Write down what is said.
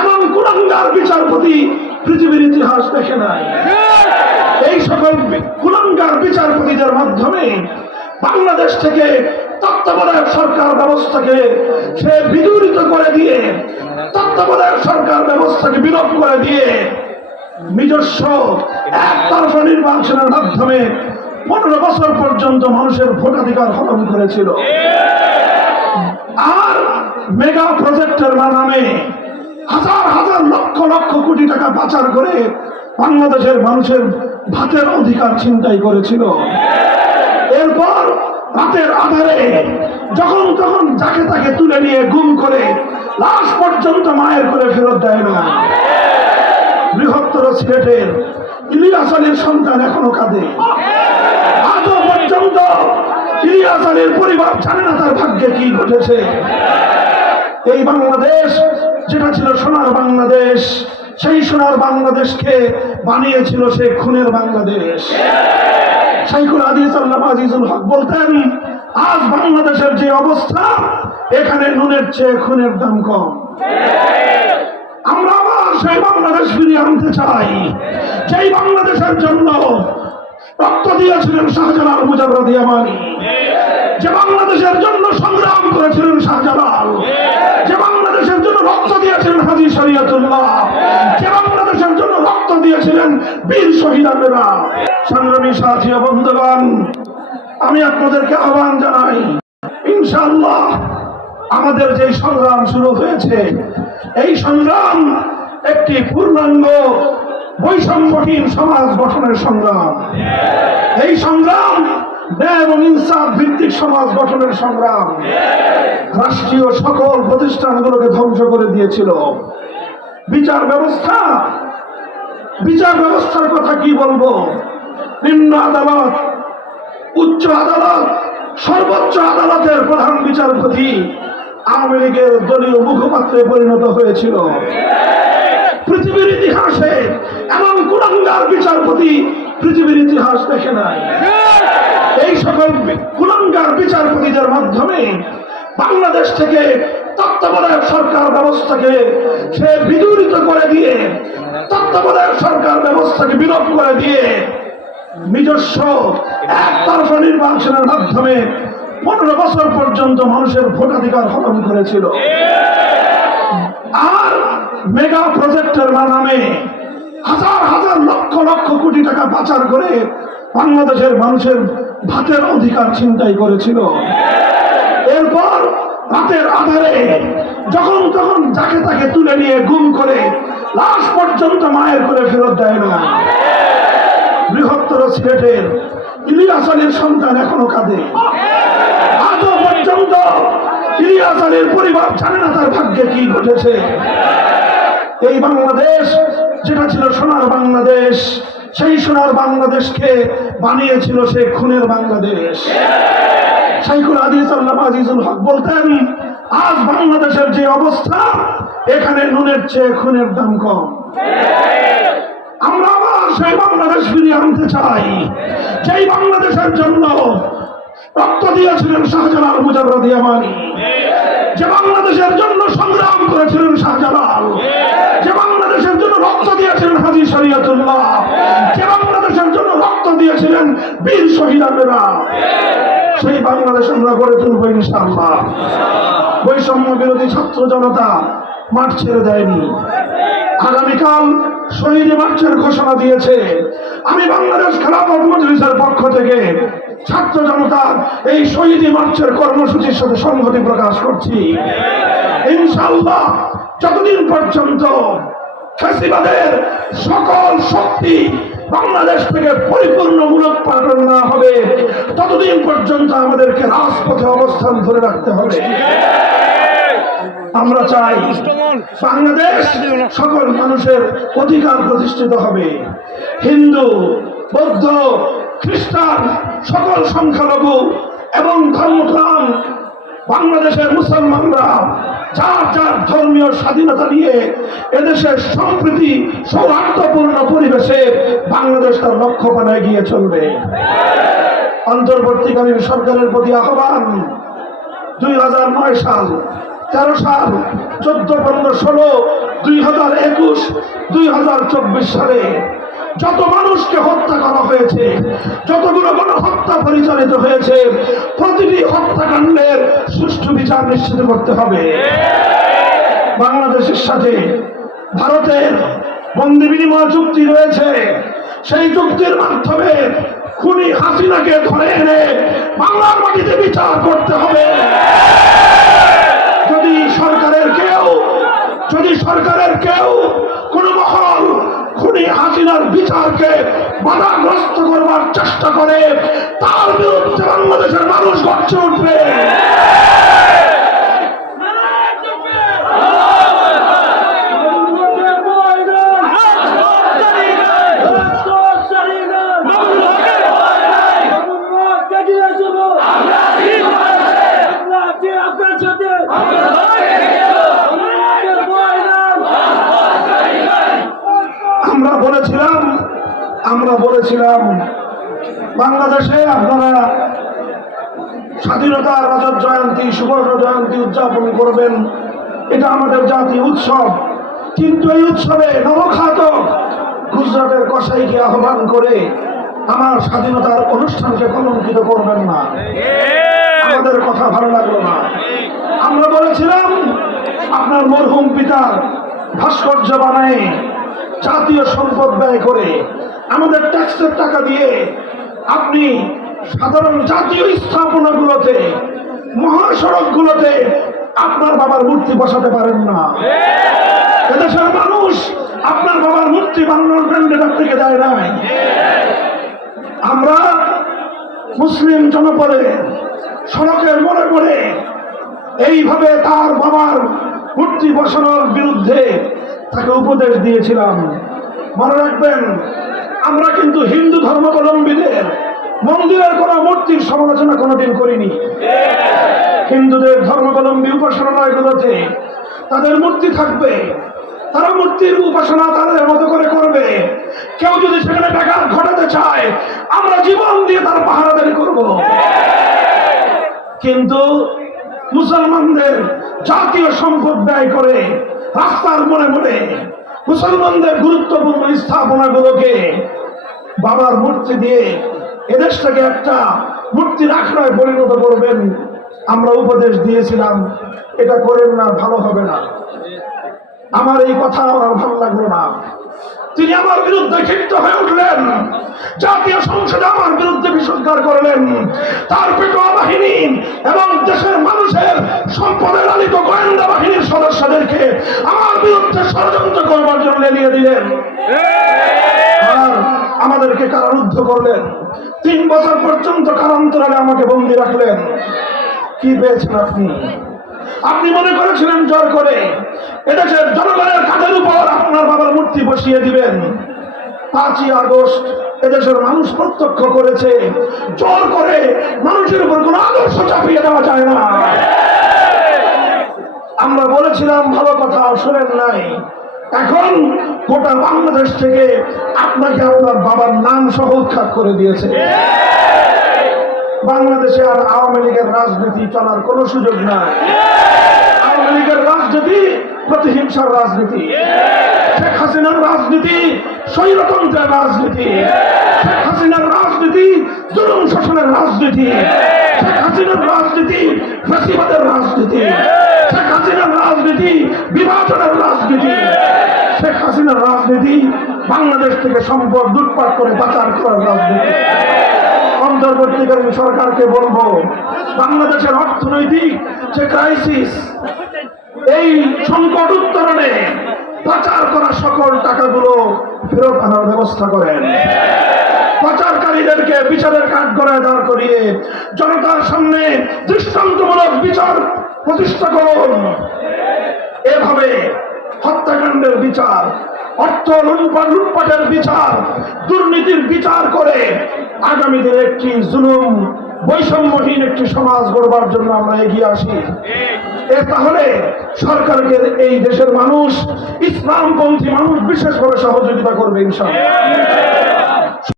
এমন কুলাঙ্গার বিচারপতি পৃথিবীর ইতিহাস দেখে নাই। এই সকল কুলাঙ্গার বিচারপতিদের মাধ্যমে বাংলাদেশ থেকে তত্ত্বাবধায়ক সরকার ব্যবস্থাকে সে বিদূরিত করে দিয়ে, তত্ত্বাবধায়ক সরকার ব্যবস্থাকে বিলোপ করে দিয়ে নিজস্ব একতরফা নির্বাচনের মাধ্যমে 15 বছর পর্যন্ত মানুষের ভোটাধিকার হরণ করেছিল। আর মেগা প্রজেক্টের নামে হাজার হাজার লক্ষ লক্ষ কোটি টাকা পাচার করে বাংলাদেশের মানুষের ভাতের অধিকার ছিনতাই করেছিল। এরপর রাতের আধারে যখন তখন যাকে তাকে তুলে নিয়ে গুম করে লাশ পর্যন্ত মায়ের করে ফেরত দেয় না। বৃহত্তর সিলেটের ইলিয়াস আলীর সন্তান এখনো কাঁদে। আজও পর্যন্ত ইলিয়াস আলীর পরিবার জানে না তার ভাগ্যে কি ঘটেছে। এই বাংলাদেশ যেটা ছিল সোনার বাংলাদেশ, সেই সোনার বাংলাদেশকে বানিয়েছিল সে খুনের বাংলাদেশ। শাইখুল হাদিস আল্লামা আজিজুল হক বলতেন, আজ বাংলাদেশের যে অবস্থা, এখানে নুনের চেয়ে খুনের দাম কম। আমরা আবার সেই বাংলাদেশ ফিরিয়ে আনতে চাই, যেই বাংলাদেশের জন্য রক্ত দিয়েছিলেন শাহজালাল মুজাররদ ইয়ামানী, যে বাংলাদেশের জন্য সংগ্রাম করেছিলেন শাহজালাল, যে বাংলাদেশের জন্য রক্ত দিয়েছিলেন হাজী শরীয়তুল্লাহ, যে বাংলাদেশের জন্য রক্ত দিয়েছিলেন বীর শহীদানেরা। সংগ্রামী সাথী ও বন্ধুগণ, আমি আপনাদেরকে আহ্বান জানাই, ইনশাআল্লাহ আমাদের যে সংগ্রাম শুরু হয়েছে, এই সংগ্রাম একটি পূর্ণাঙ্গ বৈষম্যহীন সমাজ গঠনের সংগ্রাম। এই সংগ্রাম ন্যায় এবং ইনসাফ ভিত্তিক সমাজ গঠনের সংগ্রাম। রাষ্ট্রীয় সকল প্রতিষ্ঠানগুলোকে ধ্বংস করে দিয়েছিল। বিচার ব্যবস্থার কথা কি বলবো? নিম্ন আদালত, উচ্চ আদালত, সর্বোচ্চ আদালতের প্রধান বিচারপতি আওয়ামী লীগের দলীয় মুখপাত্রে পরিণত হয়েছিল। পৃথিবীর ইতিহাসে এমন কুলাঙ্গার বিচারপতি পৃথিবীর ইতিহাস দেখে নাই। এই সকল কুলাঙ্গার বিচারপতিদের মাধ্যমে বাংলাদেশ থেকে তত্ত্বাবধায়ক সরকার ব্যবস্থাকে সে বিদূরিত করে দিয়ে, তত্ত্বাবধায়ক সরকার ব্যবস্থাকে বিলোপ করে দিয়ে নিজস্ব একতরফা নির্বাচনের মাধ্যমে 15 বছর পর্যন্ত মানুষের ভোটাধিকার হরণ করেছিল। আর মেগা প্রজেক্টের নামে হাজার হাজার লক্ষ লক্ষ কোটি টাকা পাচার করে বাংলাদেশের মানুষের ভাতের অধিকার ছিনতাই করেছিল। এরপর রাতের আধারে যখন তখন যাকে তাকে তুলে নিয়ে গুম করে লাশ পর্যন্ত মায়ের করে ফেরত দেয় না। বৃহত্তর সিলেটের ইলিয়াস আলীর সন্তান এখনো কাঁদে। আজও পর্যন্ত ইলিয়াস আলীর পরিবার জানে না তার ভাগ্যে কি ঘটেছে। এই বাংলাদেশ যেটা ছিল সোনার বাংলাদেশ, সেই সোনার বাংলাদেশকে বানিয়েছিল সে খুনের বাংলাদেশ। শাইখুল হাদিস আল্লামা আজিজুল হক বলতেন, আজ বাংলাদেশের যে অবস্থা, এখানে নুনের চেয়ে খুনের দাম কম। আমরা আবার সেই বাংলাদেশ ফিরিয়ে আনতে চাই, যেই বাংলাদেশের জন্য রক্ত দিয়েছিলেন শাহজালাল মুজাররদ ইয়ামানী, যে বাংলাদেশের জন্য সংগ্রাম করেছিলেন শাহজালাল, যে বাংলাদেশের জন্য রক্ত দিয়েছিলেন হাজী শরীয়তুল্লাহ, যে বাংলাদেশের জন্য রক্ত দিয়েছিলেন বীর শহীদানেরা। সেই বাংলাদেশ আমরা গড়ে তুলব ইনশাআল্লাহ। বৈষম্য বিরোধী ছাত্র জনতা মাঠ ছেড়ে দেয়নি। আগামীকাল শহীদ মার্চের ঘোষণা দিয়েছে। আমি বাংলাদেশ খেলাফত মজলিসের পক্ষ থেকে ছাত্র জনতার এই শহীদ মার্চের কর্মসূচির সাথে সংহতি প্রকাশ করছি। ইনশাআল্লাহ যতদিন পর্যন্ত ফ্যাসিবাদের সকল শক্তি বাংলাদেশ থেকে পরিপূর্ণ মূলোৎপাটন না হবে, ততদিন পর্যন্ত আমাদেরকে রাজপথে অবস্থান ধরে রাখতে হবে। আমরা চাই বাংলাদেশ সকল মানুষের অধিকার প্রতিষ্ঠিত হবে। হিন্দু, বৌদ্ধ, খ্রিস্টান, সকল সংখ্যালঘু এবং ধর্মপ্রাণ বাংলাদেশের মুসলমানরা যার যার ধর্মীয় স্বাধীনতা নিয়ে এদেশের সম্প্রীতি সৌহার্দ্যপূর্ণ পরিবেশে বাংলাদেশ তার লক্ষ্যমানে এগিয়ে চলবে। অন্তর্বর্তীকালীন সরকারের প্রতি আহ্বান, 2009 সাল, 13 সাল, 14, 15, 16 2021, 2024 সালে যত মানুষকে হত্যা করা হয়েছে, যতগুলো গণহত্যা পরিচালিত হয়েছে, প্রতিটি হত্যাকাণ্ডের সুষ্ঠু বিচার নিশ্চিত করতে হবে। বাংলাদেশের সাথে ভারতের বন্দি বিনিময় চুক্তি রয়েছে, সেই চুক্তির মাধ্যমে খুনি হাসিনাকে ধরে এনে বাংলার মাটিতে বিচার করতে হবে। যদি সরকারের কেউ কোন মহল খুনি হাসিনার বিচারকে বাধাগ্রস্ত করবার চেষ্টা করে, তার বিরুদ্ধে বাংলাদেশের মানুষ গর্জে উঠবে। আমরা বলেছিলাম বাংলাদেশে আপনারা স্বাধীনতার রজত জয়ন্তী, সুবর্ণ জয়ন্তী উদযাপন করবেন, এটা আমাদের জাতীয় উৎসব। কিন্তু এই উৎসবে নবখাতক গুজরাটের কসাইকে আহ্বান করে আমার স্বাধীনতার অনুষ্ঠানকে কলঙ্কিত করবেন না। আমাদের কথা ভালো লাগলো না। আমরা বলেছিলাম আপনার মরহুম পিতার ভাস্কর্য বানায় জাতীয় সম্পদ ব্যয় করে আমাদের ট্যাক্সের টাকা দিয়ে আপনি সাধারণ জাতীয় স্থাপনাগুলোতে, মহাসড়কগুলোতে আপনার বাবার মূর্তি বসাতে পারেন না। এদেশের মানুষ আপনার বাবার মূর্তি বানানোর ম্যান্ডেট আপনাকে দেয় নাই। আমরা মুসলিম জনপদে সড়কের মোড়ে মোড়ে এইভাবে তার বাবার মূর্তি বসানোর বিরুদ্ধে তাকে উপদেশ দিয়েছিলাম। মনে রাখবেন, আমরা কিন্তু হিন্দু ধর্মাবলম্বীদের মন্দিরের কোন মূর্তির সমালোচনা কোনোদিন করিনি। হিন্দুদের ধর্মাবলম্বী উপাসনালয়গুলোতে তাদের মূর্তি থাকবে, তারা মূর্তির উপাসনা তাদের মতো করে করবে। কেউ যদি সেখানে ব্যাঘাত ঘটাতে চায়, আমরা জীবন দিয়ে তার পাহারাদারি করব। কিন্তু মুসলমানদের জাতীয় সম্পদ ব্যয় করে রাস্তার মোড়ে মোড়ে মুসলমানদের গুরুত্বপূর্ণ স্থাপনাগুলোকে বাবার মূর্তি দিয়ে এদেশটাকে একটা মূর্তির আখড়ায় পরিণত করবেন, আমরা উপদেশ দিয়েছিলাম এটা করেন না, ভালো হবে না। আমার এই কথা আমার ভালো লাগলো না। তিনি আমার বিরুদ্ধে ক্ষিপ্ত হয়ে উঠলেন, জাতীয় সংসদে আমার বিরুদ্ধে বিষোদ্গার করলেন। তার পেটোয়া বাহিনী এবং দেশের মানুষের সম্পদের লালিত গোয়েন্দা বাহিনীর সদস্যদেরকে আমার বিরুদ্ধে ষড়যন্ত্র করবার জন্য নিয়ে দিলেন আর আমাদেরকে কারারুদ্ধ করলেন। 3 বছর পর্যন্ত কারান্তরালে আমাকে বন্দী রাখলেন। কি পেয়েছেন আপনি? আপনি মনে করেছিলেন জোর করে এদেশের জনগণের কাঁধের উপর আপনার বাবার মূর্তি বসিয়ে দিবেন। 5ই আগস্ট এদেশের মানুষ প্রত্যক্ষ করেছে, জোর করে মানুষের উপর কোন আদর্শ চাপিয়ে দেওয়া যায় না। আমরা বলেছিলাম ভালো কথা, শোনেন নাই। এখন গোটা বাংলাদেশ থেকে আপনাকে আপনার বাবার নাম সহ উৎখাত করে দিয়েছে। বাংলাদেশে আর আওয়ামী লীগের রাজনীতি চলার কোনো সুযোগ নাই। আওয়ামী লীগের রাজনীতি প্রতিহিংসার রাজনীতি, শেখ হাসিনার রাজনীতি স্বৈরতন্ত্রের রাজনীতি, শেখ হাসিনার রাজনীতি জুলুম শোষণের রাজনীতি, শেখ হাসিনার রাজনীতি ফ্যাসিবাদের রাজনীতি, শেখ হাসিনার রাজনীতি বিভাজনের রাজনীতি, শেখ হাসিনার রাজনীতি বাংলাদেশ থেকে সম্পদ লুটপাট করে পাচার করার রাজনীতি। অন্তর্বর্তীকালীন সরকারকে বলবো, বাংলাদেশের অর্থনৈতিক যে ক্রাইসিস, এই সংকট উত্তরণে পাচার করা সকল টাকাগুলো ফেরত আনার ব্যবস্থা করেন। পাচারকারীদেরকে বিচারের কাঠগড়ায় দাঁড় করিয়ে জনতার সামনে দৃষ্টান্তমূলক বিচার প্রতিষ্ঠা করুন। এভাবে হত্যাকাণ্ডের বিচার, অর্থ লুটপাটের বিচার, দুর্নীতির বিচার করে আগামী দিনে একটি জুলুম বৈষম্যহীন একটি সমাজ গড়বার জন্য আমরা এগিয়ে আসি। তাহলে সরকারকে এই দেশের মানুষ, ইসলামপন্থী মানুষ বিশেষভাবে সহযোগিতা করবে ইনশাআল্লাহ।